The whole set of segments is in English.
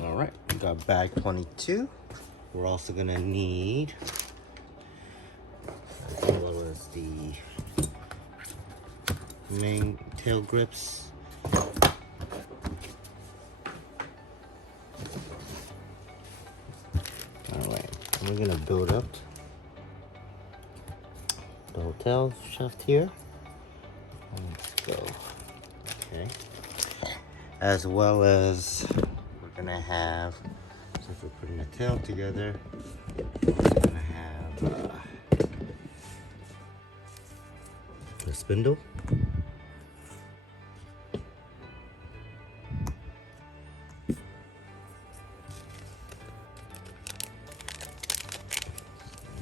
All right, we got bag 22. We're also gonna need, as well as the main tail grips. All right, and we're gonna build up the hotel shaft here. Let's go. Okay. As well as we're gonna have, since we're putting the tail together, we're gonna have the spindle.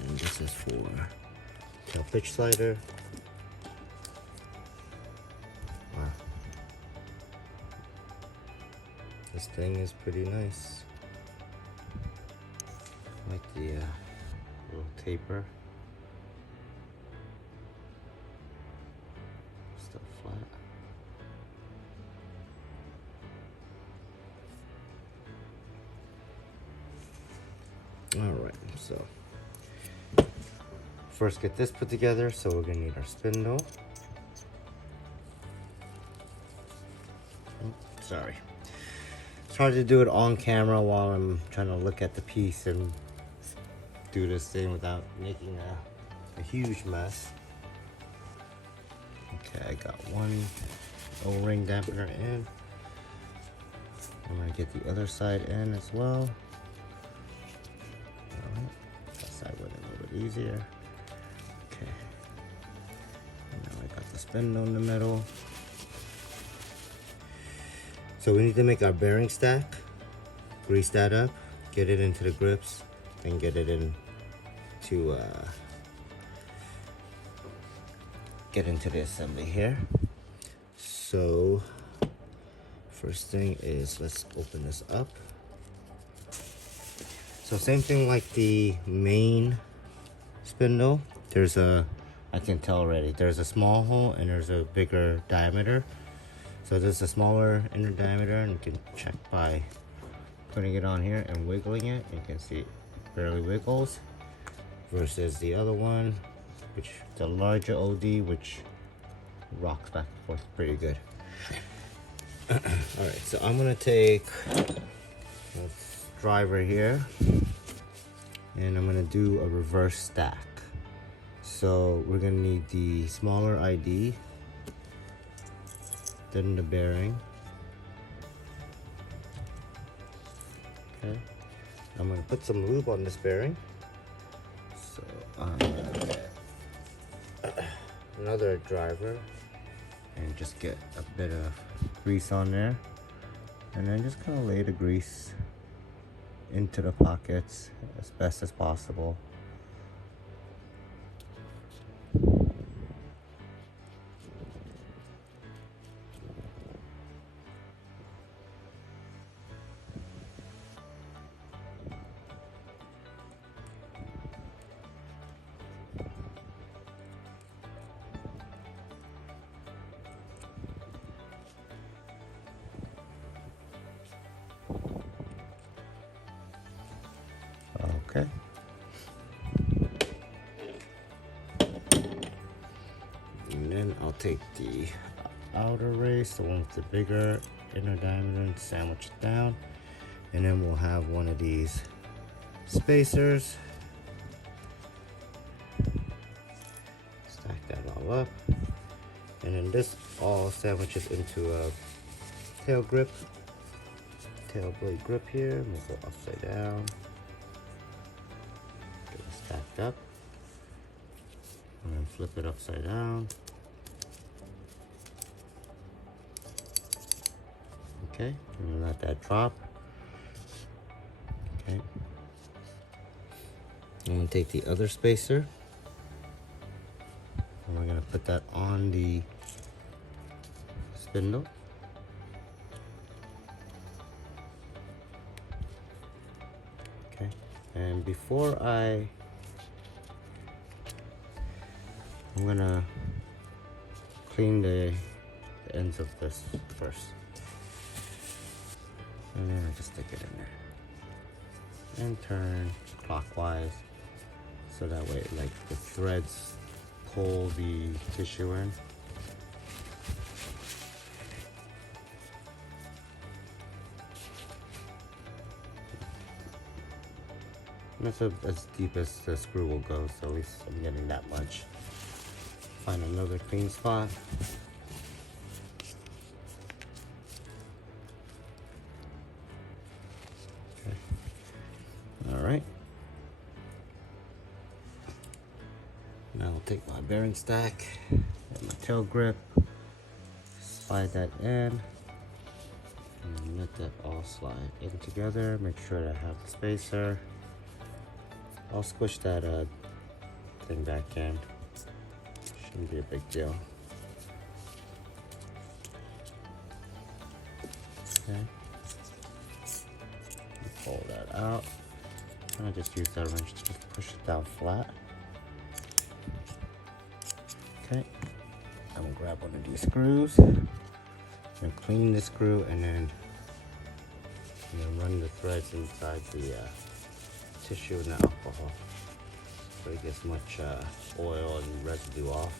And this is for tail pitch slider. Wow. This thing is pretty nice. I like the little taper. Stuff flat. Alright, so first get this put together, so we're gonna need our spindle. Oh, sorry. It's hard to do it on camera while I'm trying to look at the piece and do this thing without making a huge mess. Okay, I got one O-ring dampener in. I'm gonna get the other side in as well. Alright, that side went a little bit easier. Okay, and now I got the spindle in the middle. So we need to make our bearing stack, grease that up, get it into the grips, and get it into the assembly here. So first thing is, let's open this up. So same thing like the main spindle, there's I can tell already, there's a small hole and there's a bigger diameter. So this is a smaller inner diameter, and you can check by putting it on here and wiggling it. You can see it barely wiggles, versus the other one, which the larger OD, which rocks back and forth pretty good. All right, so I'm gonna take this driver here, and I'm gonna do a reverse stack. So we're gonna need the smaller ID, then the bearing. Okay, I'm gonna put some lube on this bearing. So I'm gonna get another driver and just get a bit of grease on there, and then just kind of lay the grease into the pockets as best as possible. Okay. And then I'll take the outer race, the one with the bigger inner diameter, and sandwich it down. And then we'll have one of these spacers. Stack that all up. And then this all sandwiches into a tail grip. Tail blade grip here. We'll go upside down. Get it stacked up. And then flip it upside down. Okay, and let that drop. Okay. I'm gonna take the other spacer, and we're gonna put that on the spindle. Okay, and before I'm gonna clean the ends of this first. And just stick it in there. And turn clockwise so that way like the threads pull the tissue in. That's as deep as the screw will go, so at least I'm getting that much. Find another clean spot. Okay. All right. Now I'll take my bearing stack and my tail grip, slide that in, and let that all slide in together. Make sure that I have the spacer. I'll squish that thing back in. Shouldn't be a big deal. Okay. Pull that out. I just use that wrench to just push it down flat. Okay. I'm gonna grab one of these screws and clean the screw, and then run the threads inside the tissue and the alcohol so it gets much oil and residue off.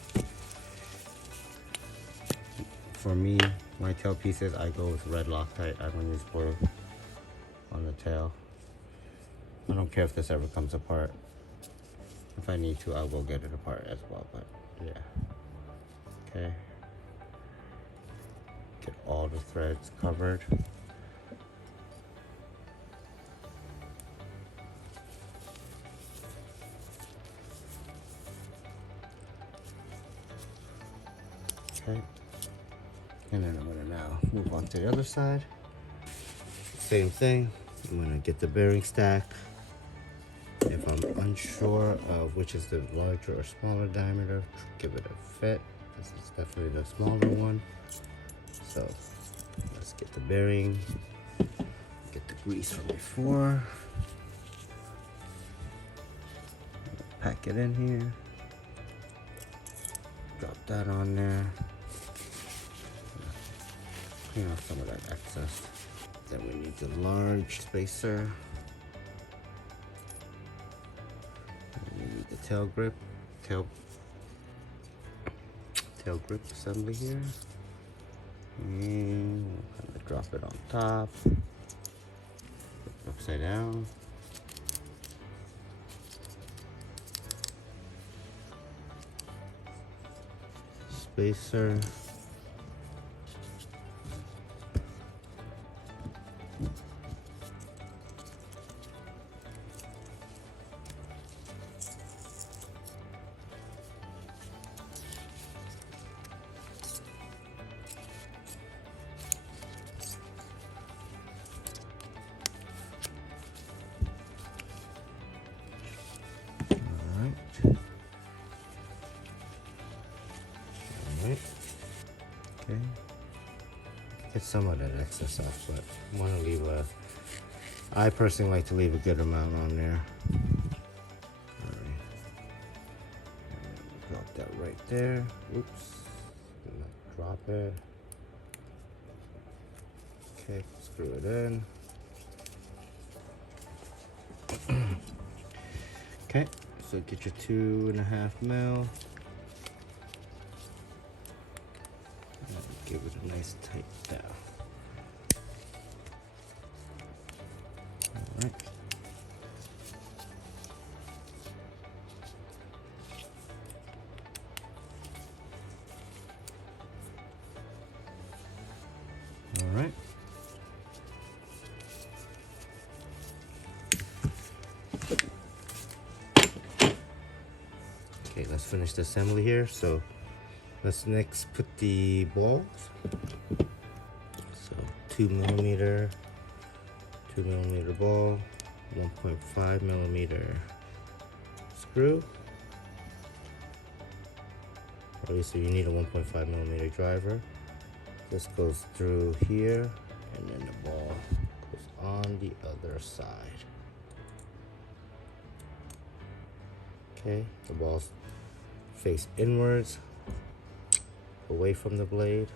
For me, my tail pieces, I go with red Loctite. I don't use blue on the tail. I don't care if this ever comes apart. If I need to, I will get it apart as well, but yeah. Okay. Get all the threads covered. Okay. And then I'm gonna now move on to the other side. Same thing. I'm gonna get the bearing stack. If I'm unsure of which is the larger or smaller diameter, give it a fit. This is definitely the smaller one. So let's get the bearing, get the grease from before. Pack it in here. Drop that on there. Clean off some of that excess. Then we need the large spacer. We need the tail grip assembly here. And we'll kind of drop it on top. Upside down. Spacer. Okay. Get some of that excess off, but I want to leave I personally like to leave a good amount on there. Alright. Drop that right there. Oops. Drop it. Okay, screw it in. Okay, so get your 2.5 mil. Give it a nice tight down. All right. All right. Okay, let's finish the assembly here. So let's next put the balls. So 2mm ball, 1.5mm screw. Obviously you need a 1.5mm driver. This goes through here, and then the ball goes on the other side. Okay, the balls face inwards, away from the blade.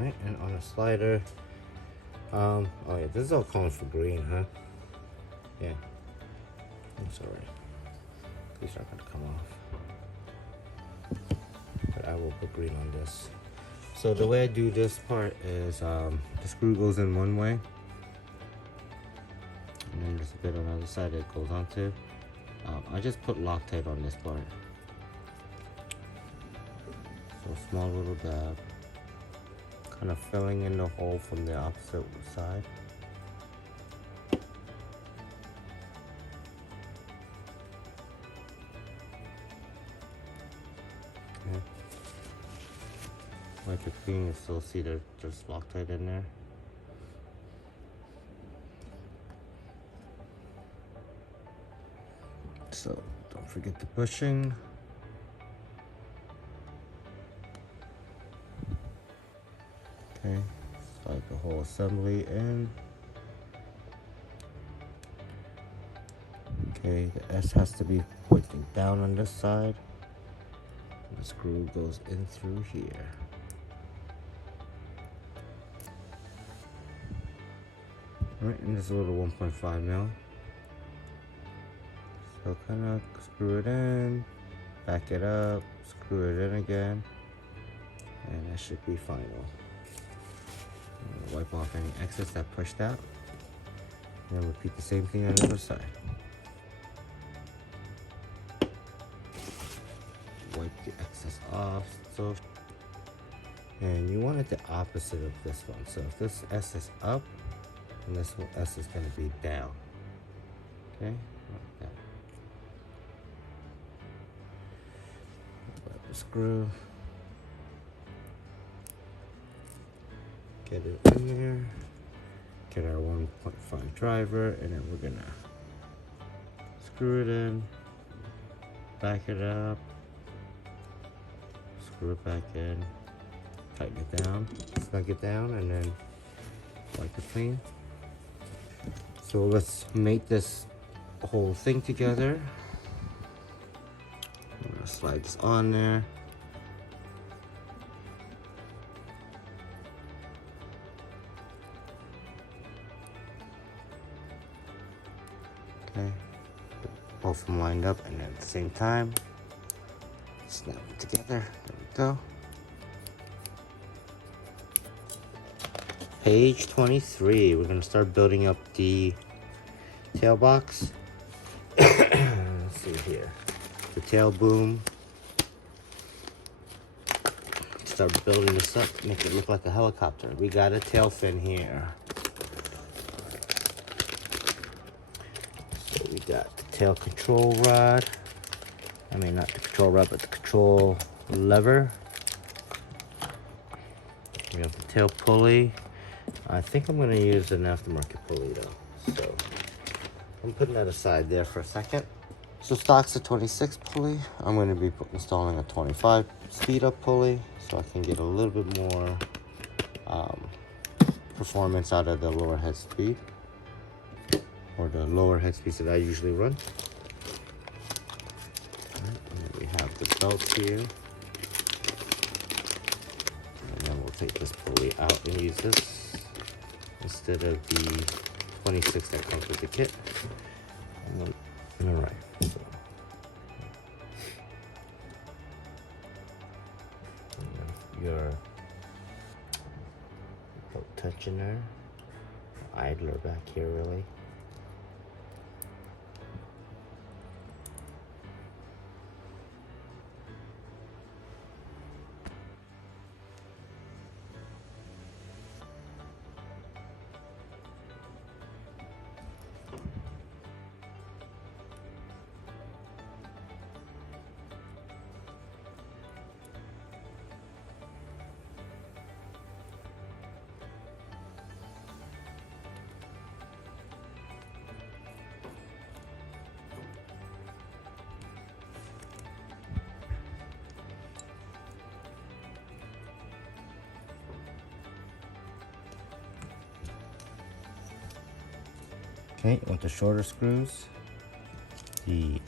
Alright, and on the slider, oh yeah, this is all calling for green, huh? Yeah, that's alright. These aren't gonna come off. But I will put green on this. So the way I do this part is the screw goes in one way, and then there's a bit on the other side it goes onto. I just put Loctite on this part. So small little dab, kind of filling in the hole from the opposite side. Okay. Like it's clean, you still see there's Loctite in there. So don't forget the bushing. Okay, slide the whole assembly in. Okay, the S has to be pointing down on this side. The screw goes in through here. Alright, and this is a little 1.5 mil. So kind of screw it in, back it up, screw it in again, and that should be final. Wipe off any excess that pushed out, and then repeat the same thing on the other side. Wipe the excess off. So, and you want it the opposite of this one. So if this S is up, and this one S is going to be down. Okay, like that. Wipe the screw. Get it in there. Get our 1.5 driver, and then we're gonna screw it in, back it up, screw it back in, tighten it down, snug it down, and then wipe it clean. So let's mate this whole thing together. I'm gonna slide this on there. Okay, both of them lined up, and then at the same time, snap it together. There we go. Page 23. We're gonna start building up the tail box. Let's see here. The tail boom. Start building this up to make it look like a helicopter. We got a tail fin here. So we got the tail control rod. I mean, not the control rod, but the control lever. We have the tail pulley. I think I'm going to use an aftermarket pulley though. So I'm putting that aside there for a second. So stock's a 26 pulley. I'm going to be installing a 25 speed up pulley so I can get a little bit more performance out of the lower head speed, or the lower head speeds that I usually run. Right, and then we have the belt here. And then we'll take this pulley out and use this instead of the 26 that comes with the kit. Alright, so your belt tensioner, idler back here really. Okay, with the shorter screws, the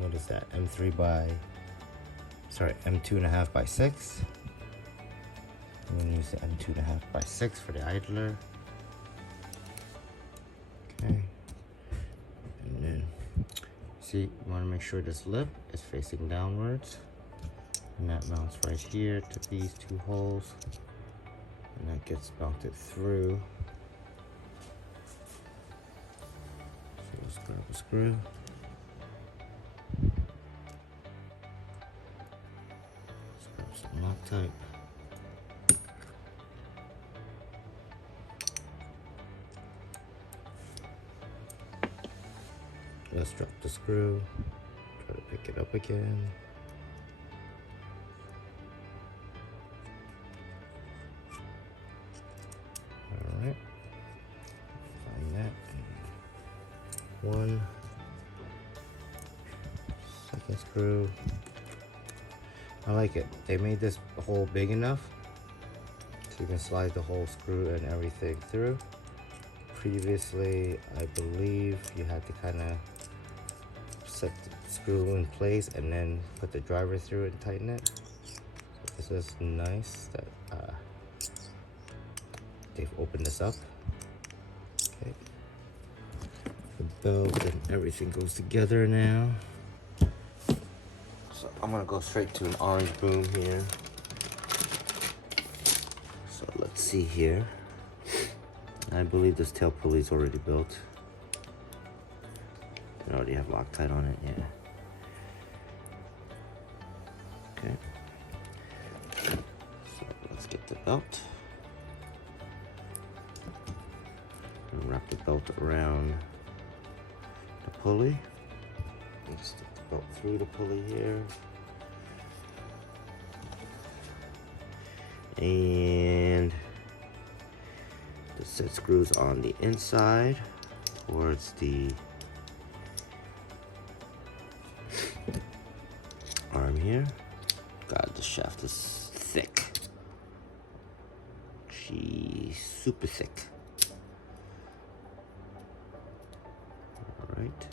what is that? M2.5 by 6. I'm gonna use the M2.5x6 for the idler. Okay. And then, see, you wanna make sure this lip is facing downwards. And that mounts right here to these two holes. And that gets mounted through. So let's grab a screw. Let's grab some Loctite. Let's drop the screw. Try to pick it up again. Alright. Find that. One. Second screw. I like it. They made this hole big enough so you can slide the whole screw and everything through. Previously, I believe you had to kind of set the screw in place and then put the driver through and tighten it. So this is nice that they've opened this up. Okay. The belt and everything goes together now. So I'm gonna go straight to an orange boom here. So let's see here. I believe this tail pulley is already built. I already have Loctite on it, yeah. Okay. So let's get the belt. And wrap the belt around the pulley. And stick the belt through the pulley here. And the set screws on the inside towards the arm here. God, the shaft is thick. She's super thick. Alright.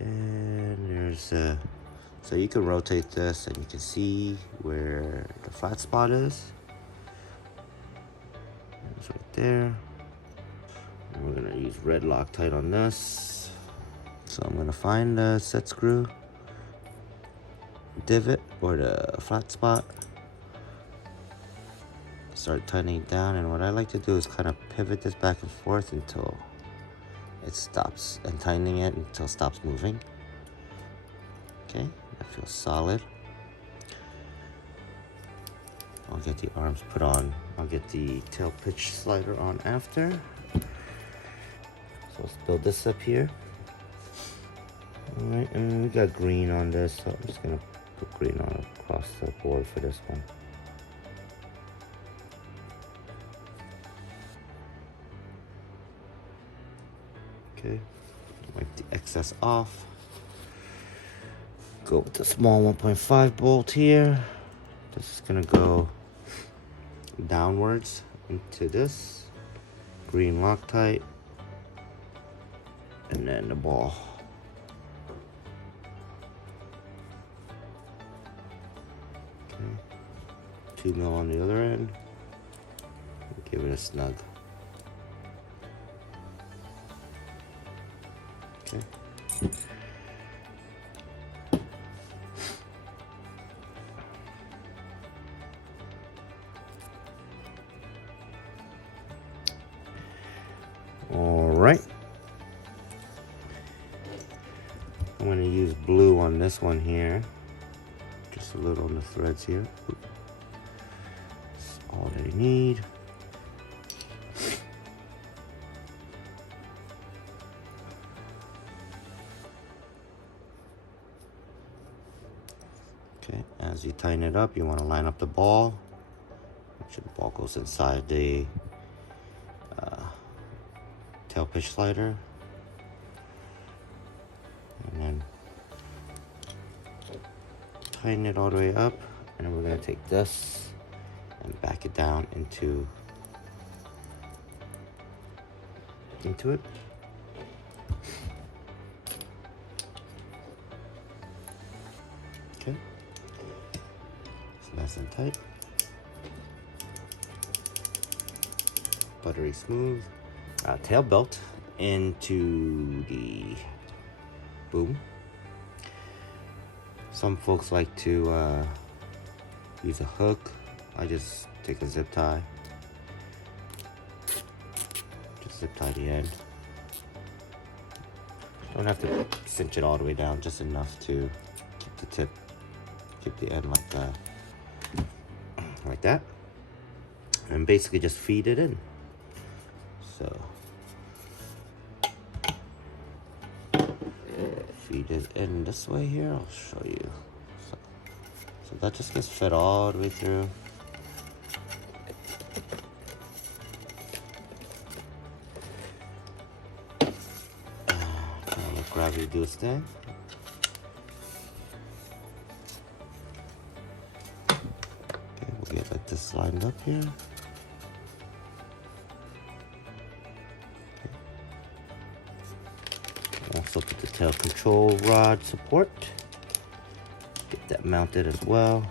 And there's a, so you can rotate this and you can see where the flat spot is. It's right there. And we're gonna use red Loctite on this. So I'm gonna find the set screw divot or the flat spot. Start tightening it down, and what I like to do is kind of pivot this back and forth until it stops, and tightening it until it stops moving. Okay, that feels solid. I'll get the arms put on. I'll get the tail pitch slider on after. So let's build this up here. Alright, and we got green on this, so I'm just gonna put green on across the board for this one. Okay, wipe the excess off. Go with the small 1.5 bolt here. This is gonna go downwards into this green Loctite, and then the ball. Okay, 2 mil on the other end. Give it a snug. Okay. All right. I'm going to use blue on this one here. Just a little on the threads here. That's all they need. Okay, as you tighten it up, you want to line up the ball. Make sure the ball goes inside the tail pitch slider. And then tighten it all the way up. And then we're going to take this and back it down into it. Okay. It's nice and tight. buttery smooth. Tail belt into the boom. Some folks like to use a hook. I just take a zip tie. Just zip tie the end. Don't have to cinch it all the way down, just enough to keep the tip, keep the end like that. And basically just feed it in. So feed it in this way here. I'll show you. So that just gets fed all the way through. Let gravity do its thing. Okay, we'll get like this lined up here. Also put the tail control rod support. Get that mounted as well.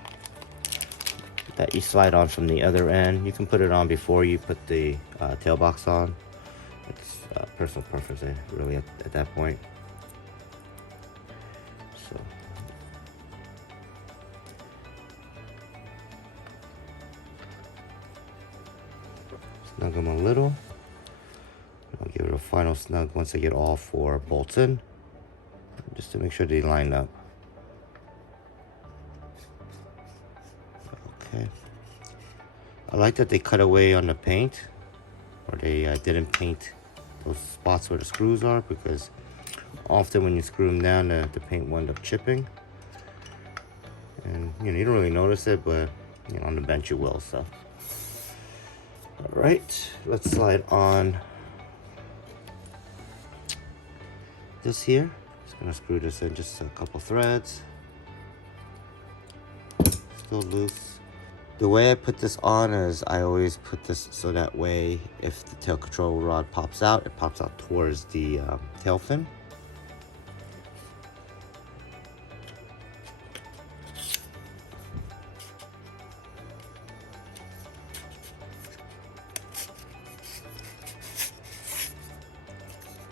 That you slide on from the other end. You can put it on before you put the tail box on. It's personal preference really at that point. So snug them a little. I'll give it a final snug once I get all 4 bolts in, just to make sure they line up. Okay. I like that they cut away on the paint, or they didn't paint those spots where the screws are, because often when you screw them down, the paint will end up chipping. And you don't really notice it, but on the bench you will. So, all right, let's slide on this here. Just gonna screw this in just a couple threads. Still loose. The way I put this on is I always put this so that way if the tail control rod pops out, it pops out towards the tail fin.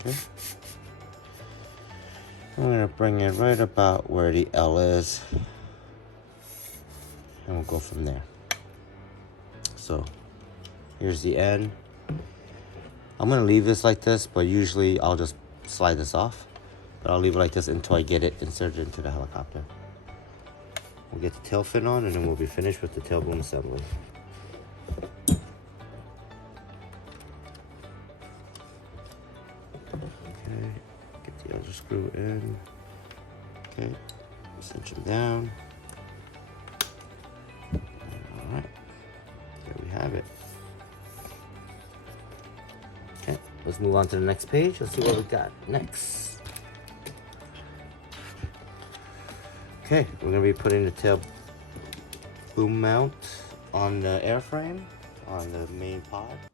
Okay. I'm going to bring it right about where the L is, and we'll go from there. So here's the end. I'm going to leave this like this, but usually I'll just slide this off. But I'll leave it like this until I get it inserted into the helicopter. We'll get the tail fin on, and then we'll be finished with the tail boom assembly. Okay, get the other screw in. Okay, cinch them down. All right, there we have it. Okay, let's move on to the next page. Let's see what we got next. Okay, we're gonna be putting the tail boom mount on the airframe on the main pod.